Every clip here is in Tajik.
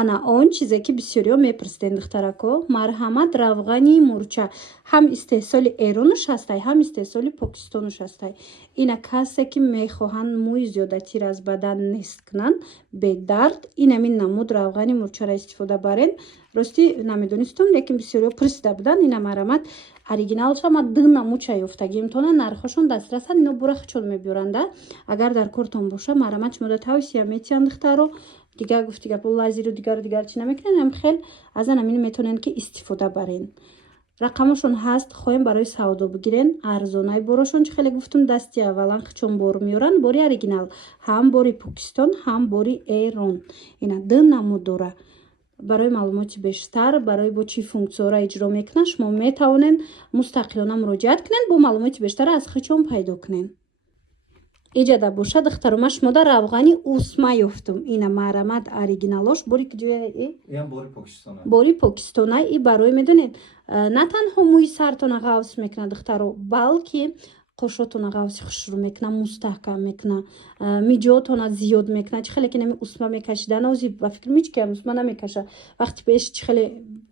ана он чизе ки бисёриҳо мепурсиден духтарако, марҳамат равғани мурча ҳам истеҳсоли Эронуш ҳастай, ҳам истеҳсоли Покистонуш ҳастай. Ина касе ки мехоҳанд мӯи зиёдатир аз бадан нест кунанд бедард, инамин намуд равғани мурчаро истифода барен. Рости намедонистам, лекин бисёриҳо пурсида буданд. Ина марҳамат оригиналша ма дына муча ёфтагим тона нархошон дастрасан, ино бура хичол мебиёранда. Агар дар кортон боша марҳамат шумода тавсия метиҳанд духтаро. Дигар гуфти гапо лазиру дигар чи намекунен, ам хел аз анамин метонен ки истифода барен. Рақамошон ҳаст, хоҳем барои савдо бигирен. Арзонай борошон чӣ хеле гуфтум дасти аввалан хичон бор меёран, бори оригинал, ҳам бори Покистон, ҳам бори Эрон. Ина ду намуд дора. Барои маълумоти бештар, барои бо чӣ функсияҳоро иҷро мекунад, шумо метавонен мустақилона муроҷиат кунен, бо маълумоти бештар аз хичон пайдо кунен. Иҷада боша духтарома шумода равғани усма ёфтум. Ина марҳамат оригиналош бори куҷоя бори Покистона. И барои медонед на танҳо мӯи сартона ғавс мекунад духтаро, балки қошотона ғавси хушрӯ мекунад, мустаҳкам мекунад, миҷоатона зиёд мекунад. Чӣ хеле ки нами усма мекашидан ози ба фикр мечкам усма намекаша. Вақти пеш чӣ хеле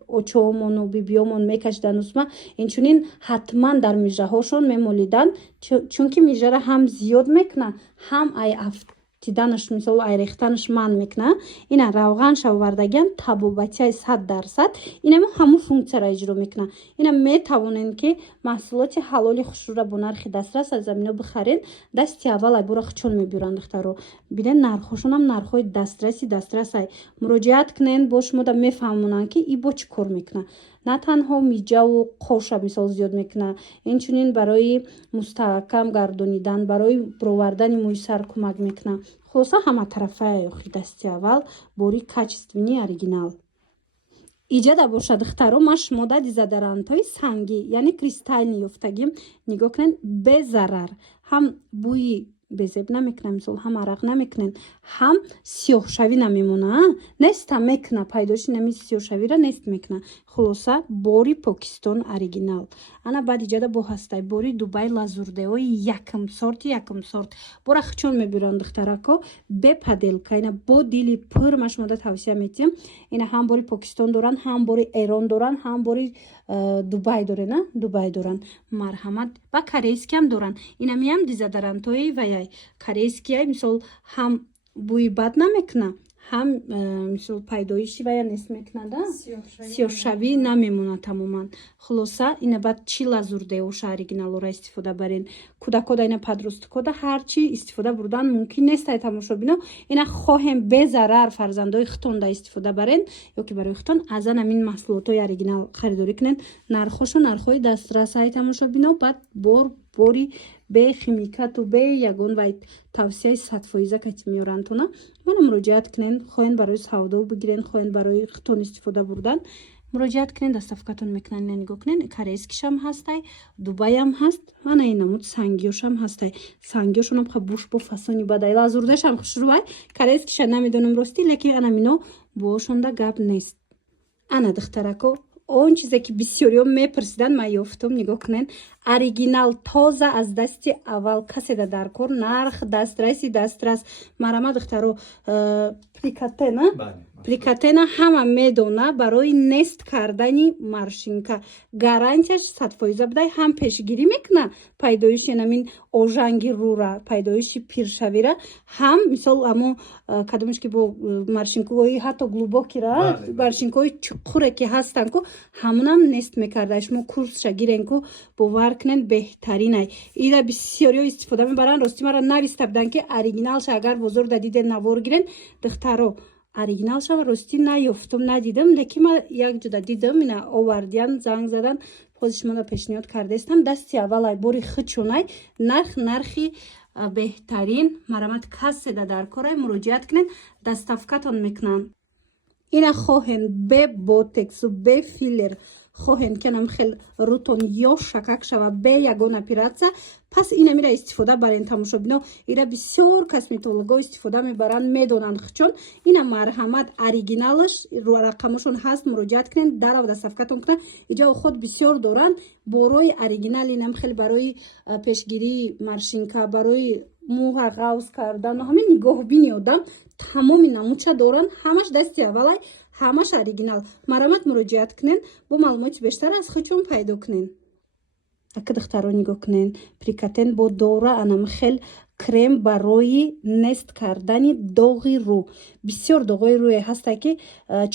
очоомону бибиёмон мекашидан усма, инчунин ҳатман дар мижаҳошон мемолидан, чунки мижаро ҳам зиёд мекунад, ҳам ай афтиданаш мисол ай рехтанаш ман мекунад. Ина равғанша овардагиам табобатиай 100%. Инами ҳамун функсияро иҷро мекунад. Ина метавонен ки маҳсулоти ҳалоли хушрӯра бо нархи дастрас аз замино бихарен. Дасти аввал ай бура хичон мебиёранд духтаро. Бинен нархошонам нархҳои дастрасай. Муроҷиат кунен, бо шумода мефаҳмонанд ки и бо чӣ кор мекунад. На танҳо миҷаву қоша мисол зиёд мекунад, инчунин барои мустаҳкам гардонидан, барои бировардани мӯи сар кӯмак мекунад. Хулоса ҳаматарафаи охир дасти аввал бори качествени оригинал. Иҷада боша духтаро, ма шумода дезодорантҳои сангӣ, яъне кристаллӣ ёфтагим. Нигоҳ кунен безарар. Ҳам бӯи безеб намекунад, мисол ҳам арақ намекунен, ҳам сиёҳшавӣ намемонад. Неста мекунад, пайдоиши нами сиёҳшавиро нест мекунад. Хулоса бори Покистон оригинал. Ана баъд иҷада бо ҳастай бори Дубай лазурдеҳои якм сорт. Бора хичон мебиранд духтарако, бе паделка. Ина бо дили пур ма шумода тавсия метиҳам. Ина ҳам бори Покистон доранд, ҳам бори Эрон доранд, ҳам бори Дубай дорена, Дубай доранд. Марҳамат ва корейскиам доранд. Инамиам дезодорантҳои ваяй корейскияй, мисол ҳам бӯи бад намекунад, ҳам мисол пайдоиши вая нест мекунад, сиёҳшавӣ намемонад тамоман. Хулоса ина баъд чи лазурдеҳоша оригиналора истифода барен. Кӯдакода ина подростукода ҳарчи истифода бурдан мумкин нест. Ай тамошобино, ина хоҳем безарар фарзандои хитонда истифода барен ё ки барои хитон аз анамин маҳсулотҳои оригинал харидорӣ кунен. Нархошо нархҳои дастрас. Ай тамошобино, баъд бори бе химикату бе ягон вай тавсияи 100% кати меёрантона. Мана муроҷиат кунен, хоҳен барои савдо бигирен, хоҳен барои хитон истифода бурдан. Муроҷиат кунен, дастафкатон мекунан. Ина нигоҳ кунен, корейскишам ҳастай, Дубайам ҳаст, ана ин намуд сангиёшам ҳастай. Сангиёшонам ха буш бо фасони бадай, лазурдешам хушрӯай, корейскиша намедонам рости, лекин анамино бошонда гап нест. Ана духтарако, он чизе ки бисёриҳо мепурсидан ма ёфтум. Нигоҳ кунен, оригинал тоза аз дасти аввал каседа дар кор, нарх дастрас. Марҳамат духтаро, пликатена ҳама медона барои нест кардани маршинка. Гарантияш 100% будай, ҳам пешгирӣ мекунад пайдоиши намин ожанги рӯра, пайдоиши пиршавира, ҳам мисол амо кадомиш ки бо маршинкаҳои ҳатто глубокира, маршинкаҳои чуқуре ки ҳастан ку ҳамунам нест мекарда. Шумо курсша гирен ку бовар кунен беҳтаринай. Ина бисёриҳо истифода мебаранд. Рости мара нависта будан ки оригиналша агар бозорда диден навор гирен. Духтаро, оригиналша рости наёфтум, надидам, лекин ма якҷода дидам, ина овардиян, занг задан, ҳозир шумода пешниҳод кардестам. Дасти аввалай бори хичонай, нархи беҳтарин. Марҳамат каседа дар корай, муроҷиат кунен, дастафкатон мекунанд. Ина хоҳен бе ботексу бе филлер, хоҳен ки анам хел рӯтон ё шакак шава бе ягон оператсия, пас инамира истифода барен. Тамошобино, ира бисёр косметологҳо истифода мебаранд, медонанд хичон. Ина марҳамат оригиналаш, рақамошон ҳаст, муроҷиат кунен, дарав дастафкатон кунад. иҷо худ бисёр доранд. Борои оригинал инам хел барои пешгирии маршинка, барои муҳа ғавз кардан ҳамин нигоҳбини одам тамоми намудша доранд. Ҳамаш дасти аввалай, ҳамаш оригинал. Марамат муроҷиат кунен, бо маълумоти бештар аз худшон пайдо кунен. ака духтаро нигоҳ кунен, прикатен бо дора анамхел крем барои нест кардани доғи рӯ. Бисёр доғҳои рӯе ҳаста ки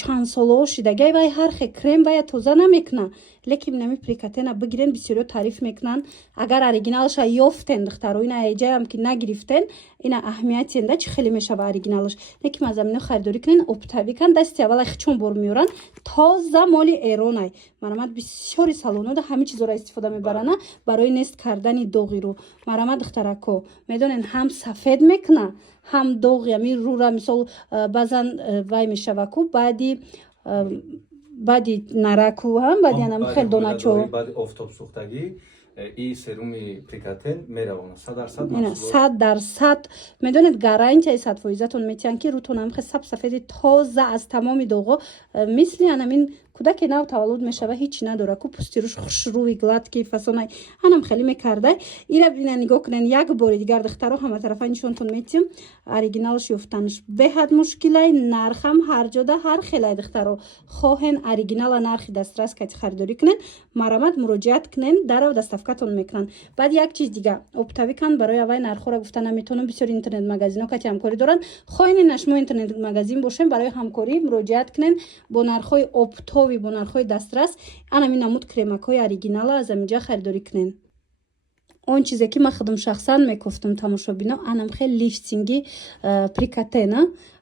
чанд солаҳо шидагай вай ҳархе крем вая тоза намекуна, лекин нами прикатена бигирен, бисёриҳо таъриф мекунанд. Агар оригиналаша ёфтен духтаро, ина эҷаям ки нагирифтен, ина аҳамиятенда чӣ хеле мешава оригиналаш. Лекин мазамино харидорӣ кунен, оптавикан дасти аввалай хичон бор меёранд, тоза моли эронай. Марамат бисёри салонода ҳамин чизоро истифода мебаранд барои нест кардани доғи рӯ. Марамат духтарако медонен ҳам сафед мекуна, ҳам доғи ами рӯра мисол баъзан вай мешава ку баъди нараку ҳам баъди анам хел доначо баъди офтобсӯхтагӣ и серуми прикатен меравонад 100%. Медонед гарантияи 100%тон метиҳанд ки рӯтон амхе сафеди тоза аз тамоми доғҳо мисли анамин кӯдаке нав таваллуд мешава ҳичи надора ку пӯсти рӯш хушрӯи гладкии фасонай анам хеле мекардай. ира бина нигоҳ кунен, як бори дигар духтаро ҳаматарафа нишонтон метиҳам. оригиналаш ёфтанаш беҳад мушкилай, нархам ҳар ҷода ҳар хелай духтаро. хоҳен оригинала нархи дастрас кати харидорӣ кунен, марамат муроҷиат кунен, дарав доставкатон мекунанд. баъд як чиз дига, оптавикан барои авай нархҳоро гуфта наметавонам, бисёри интернет магазинҳо кати ҳамкорӣ доранд. хоҳен нашмо интернет магазин бошем, барои ҳамкорӣ муроҷиат кунен бо нархҳои оптови, бо нархҳои дастрас анами намуд кремакҳои оригинала аз амиҷа харидорӣ кунен. он чизе ки ман худам шахсан мекуфтам тамошобино, анам хел лифтинги прикатена.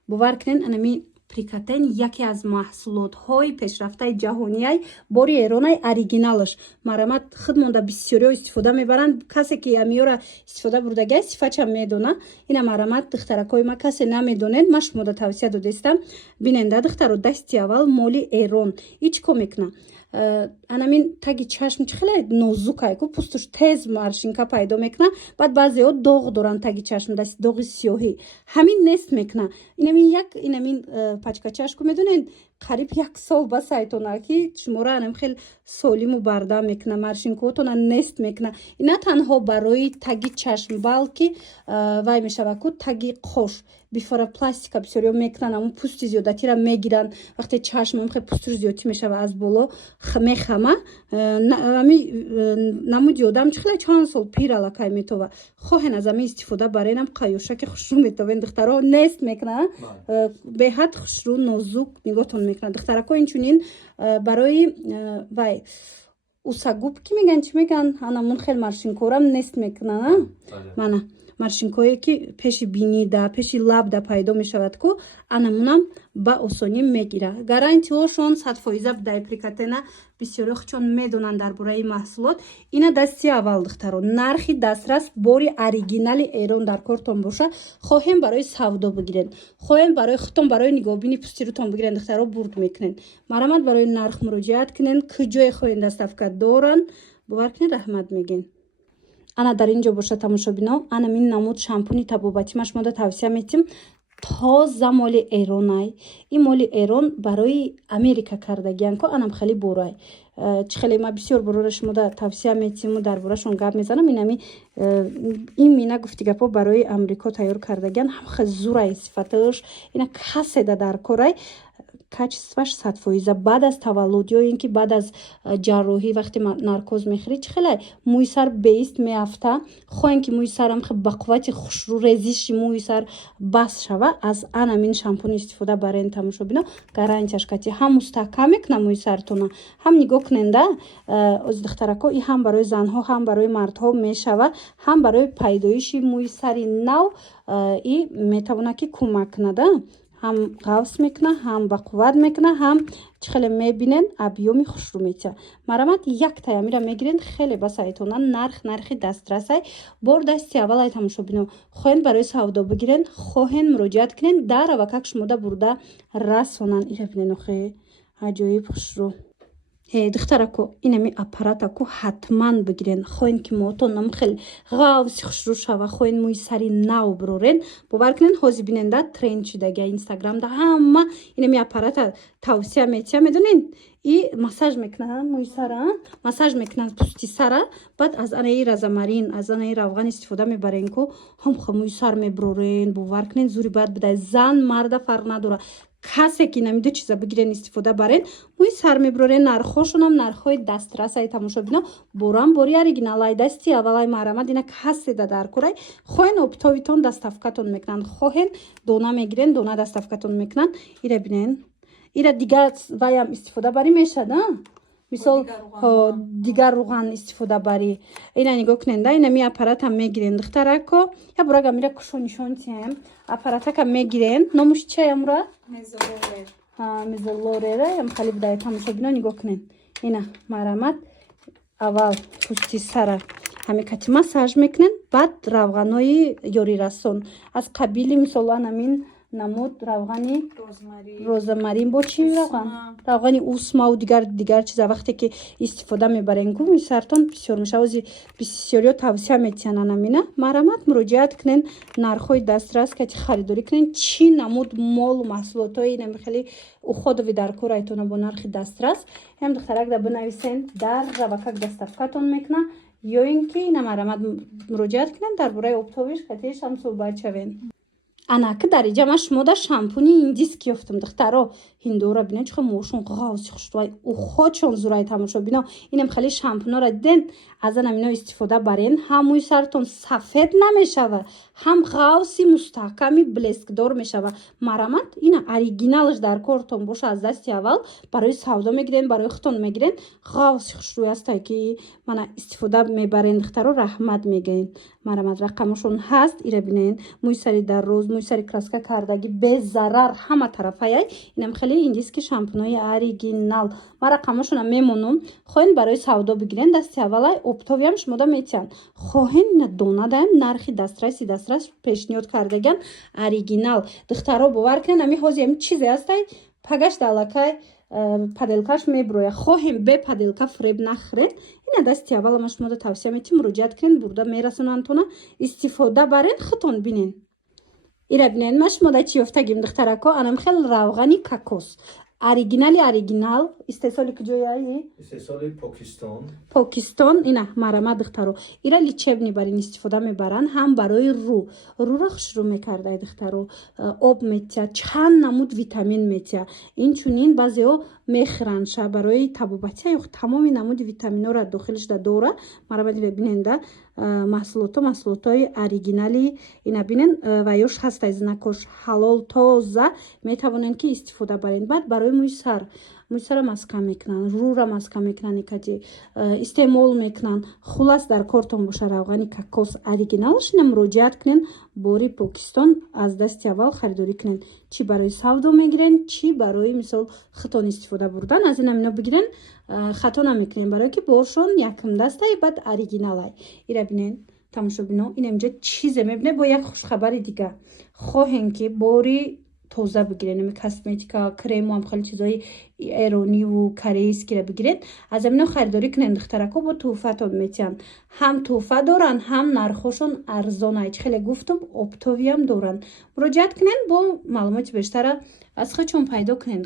бовар кунен, анами прикатен яке аз маҳсулотҳои пешрафтаи ҷаҳонияй, бори эронай оригиналаш. марамат худ монда бисёриҳо истифода мебаранд. касе ки амиёра истифода бурдагай сифачам медона. ина марамат духтаракои ма касе намедонед, ман шумода тавсия додестам. биненда духтаро дасти аввал моли эрон ич ко мекуна. анамин таги чашм чӣ хеле нозукай ку пӯстуш тез маршинка пайдо мекуна. баъд баъзеҳо доғ доранд таги чашм, дасти доғи сиёҳӣ, ҳамин нест мекуна. инамин пачкачашку медонед қариб 1 сол ба сайтона ки шумора анам хел солиму барда мекуна, маршинкаотона нест мекуна. ина танҳо барои таги чашм, балки вай мешава ку таги қош, бифоропластика бисёриҳо мекунанд, аммо пӯсти зиёдатира мегиранд. вақте чашм амхе пӯстуш зиёдтӣ мешава аз боло мехама, ами намуди одам чӣ хеле чанд сол пир аллакай метова. хоҳен аз ами истифода баренам қаёшаки хушрӯ метовен духтаро нест мекуна, беҳад хушрӯ нозук нигоҳтон мекунад. духтарако инчунин барои вай усагуб ки меган чӣ меган, анамун хел маршинкорам нест мекуна. мана маршинкое ки пеши бинида, пеши лабда пайдо мешавад ку анамунам ба осонӣ мегира. гарантиҳошон 100% будай прикатена бисёриҳо хичон медонанд дар бораи маҳсулот. ина дасти аввал духтаро, нархи дастрас, бори оригинали эрон дар кортон боша. хоҳем барои савдо бигирен, хоҳем барои худтон барои нигоҳбини пӯсти рӯтон бигирен, духтаро бурд мекунен. марамат барои нарх муроҷиат кунен, куҷое хоҳен доставка доранд, бовар кунен раҳмат мегӯен. ана дар ин ҷо боша тамошобино, анамин намуд шампуни табобатӣ ма шумода тавсия метим. тоза моли эронай. ин моли эрон барои Америка кардагиан ко анам хеле борай. чӣ хеле ма бисёр борора шумода тавсия метиму дар борашон гап мезанам. ин мина гуфтигапҳо барои Амрико тайёр кардагиан. ҳамхе зурай сифаташ, ина каседа дар корай. качестваш 100%. баъд аз таваллуд ё ин ки баъд аз ҷарроҳӣ вақте наркоз мехӯрӣ чӣ хеле мӯи сар беист меафта. хоҳен ки мӯи сарам ба қуввати хушрӯ резиши мӯи сар бас шава, аз анамин шампуни истифода барен тамошобино. гарантияш кати ҳам мустаҳкам мекуна мӯи сартона, ҳам нигоҳ куненда духтарако, и ҳам барои занҳо, ҳам барои мардҳо мешава, ҳам барои пайдоиши мӯи сари нав и метавона ки кӯмак кунада. ҳам ғафс мекуна, ҳам ба қувват мекуна, ҳам чӣ хеле мебинен абъёми хушрӯ метиҳа. марамат як таямира мегирен, хеле ба сайтона нархи дастрасай. бор дасти аввалай тамошобино, хоҳен барои савдо бигирен, хоҳен муроҷиат кунен, дарава как шумода бурда расонан. ира бинен охе аҷоиб хушрӯ. духтарако инами аппаратаку ҳатман бигирен хоҳен ки мотон нам хел ғавси хушрӯ шава хоҳен мӯи сари нав бирорен бовар кунен ҳозир биненда тренд шудага инстаграмда ҳама инами аппарата тавсия метия медонен и массаж мекунад мӯи сара массаж мекунад пусти сара баъд аз анаи розамарин аз анаи равған истифода мебарен ку ҳамха мӯи сар мебирорен бовар кунен зури баъд бидай зан марда фарқ надора касе ки намиду чиза бигирен истифода барен мӯи сар мебирорен нархошонам нархҳои дастрасаи тамошобино борам бори оригиналай дасти аввалай маҳрамат ина каседа даркурай хоҳен обтовитон доставкатон мекунанд хоҳен дона мегирен дона доставкатон мекунанд ира бинен ира дигар ваям истифода барӣ мешад мисол дигар руған истифода барӣ ина нигоҳ куненда инами аппаратам мегирен духтарако я бурага мира кушонишонтием аппаратака мегирен номуш чаямура мезолорера ям хали бидай тамошобино нигоҳ кунен ина маҳрамат аввал пусти сара ҳамикати массаж мекунен баъд равғанои ёрирасон аз қабили мисол анамин намуд равғани розмарин бо чи равғани усмау дигар чиза вақте ки истифода мебарен ку мисартон бисёр меша ози бисёриё тавсия метиҳан анамина маҳрамат муроҷиат кунен нархҳои дастрас кати харидорӣ кунен чӣ намуд молу маҳсулотҳои инами хеле уходови дар корайтона бо нархи дастрас ям духтарак да бинависен дар ва как доставкатон мекуна ё ин ки ина маҳрамат муроҷиат кунен дар бораи обтовиш катиш ҳам суҳбат шавен анаки дариҷама шумо да шампуни индиски ёфтам духтаро ҳиндора бинен чӣ мошон ғавси хушрӯай ухочон зурай тамошобино инам хали шампунора диден аз анамино истифода барен ҳам мӯи сартон сафед намешава ҳам ғавси мустаҳками блескдор мешава маҳрамат ина оригиналаш дар кортон боша аз дасти аввал барои савдо мегирен барои хутон мегирен ғавси хушрӯй астае ки мана истифода мебарен духтаро раҳмат мегӯем маҳрамат рақамашон ҳаст ира бинен мӯи сари дарроз мӯи сари краска кардаги безарар ҳама тарафаяй инам хали индиски шампунои оригинал ма рақамашона мемонам хоҳен барои савдо бигирен дасти аввалай обтовиам шумода метиҳан хоҳен ина дона даем нархи дастрас пешниҳод кардаган оригинал духтаро бовар кунен ами ҳозир ами чизе астай пагаш далакай паделкаш меброя хоҳем бе паделка фреб нахӯрен ина дасти аввалама шумода тавсия метиҳам муроҷиат кунен бурда мерасонандтона истифода барен хутон бинен ира бинен ма шумода чӣ ёфтагим духтарако анам хел равғани кокос оригинал истеҳсоли куҷояи истеҳсоли покистон ина маҳрамат духтаро ира личебни барин истифода мебаранд ҳам барои рӯра хушрӯ мекардай духтаро об метия чанд намуд витамин метия инчунин баъзеҳо мехӯранд ша барои табобатия ё тамоми намуди витаминора дохилишда дора маҳрамат ира биненда маҳсулотҳои оригинали ина бинен ва ёш ҳастай зинакош ҳалол тоза метавонанд ки истифода барен баъд барои мӯи сара маска мекунанд рӯра маска мекунанд кати истеъмол мекунанд хулас дар кортон боша равғани кокос оригиналш ина муроҷиат кунен бори покистон аз дасти аввал харидорӣ кунен чӣ барои савдо мегирен чӣ барои мисол хитон истифода бурдан аз ина мино бигирен хато намекунем барое ки боршон якм дастай баъд оригиналай ира бинен тамошобино ина инҷа чизе мебинед бо як хушхабари дига хоҳем ки бори тоза бигирен косметика крему ам хеле чизои эрониву корейскиро бигирен аз амино харидорӣ кунен духтарако бо туҳфатон метиҳанд ҳам туҳфа доранд ҳам нархошон арзонай чӣ хеле гуфтам обтовиам доранд муроҷиат кунен бо маълумоти бештара аз худшон пайдо кунен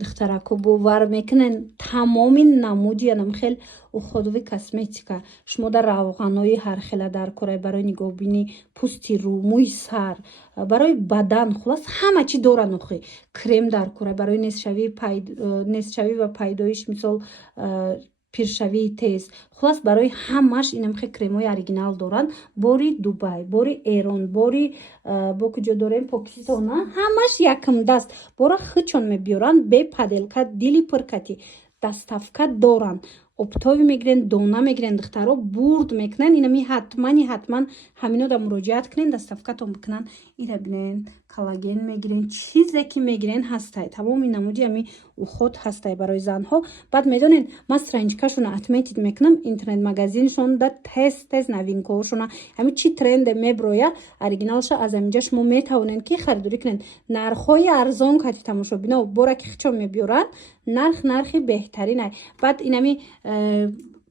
духтарако бовар мекунен тамоми намуди анамхел уходови косметика шумо дар равғанои ҳархела дар корай барои нигоҳбинӣ пусти рӯ мӯи сар барои бадан хулас ҳама чӣ доранд охи крем дар корай барои нестшавӣ ва пайдоиш мисол пиршавии тез хулас барои ҳамаш инамхе кремои оригинал доранд бори дубай бори эрон бори бо куҷо дорем покистона ҳамаш якм даст бора хичон мебиёранд бе паделка дили пуркати доставка доранд обтови мегирен дона мегирен духтаро бурд мекунен инами ҳатман ҳамино да муроҷиат кунен доставкатон бикунан ира бинен коллаген мегирен, чизе ки мегирен ҳастай. Тамоми намуди ами уход ҳастай барои занҳо. Баъд медонен ман страничкашона атметид мекунам, интернет магазиншон да тез новинкаҳошона ами чи тренде меброя оригиналша аз аминҷа шумо метавонен ки харидорӣ кунен. Нархҳои арзон кати тамошобино бора ки хичон мебиёранд, нархи беҳтаринай. Баъд инами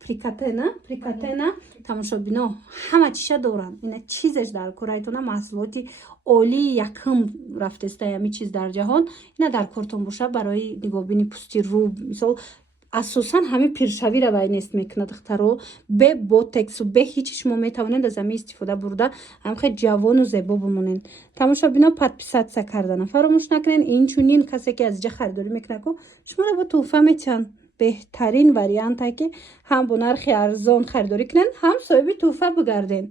прикатена тамошобино ҳама чиша доранд. Ина чизеш дар корайтона маҳсулоти олии якм рафтестай ами чиз дар ҷаҳон. Ина дар кортон боша барои нигоҳбини пӯсти рӯ мисол асосан ҳами пиршавиро вай нест мекунад духтаро бе ботексу бе ҳичи шумо метавонед аз ами истифода бурда ҳам хеле ҷавону зебо бимонед. Тамошобино подписатсия кардана фаромӯш накунед. Инчунин касе ки аз ҷа харидорӣ мекунад ко шуморо бо тӯҳфа метиҳанд. беҳтарин варианте ки ҳам бо нархи арзон харидорӣ кунен, ҳам соҳиби тӯҳфа бигарден.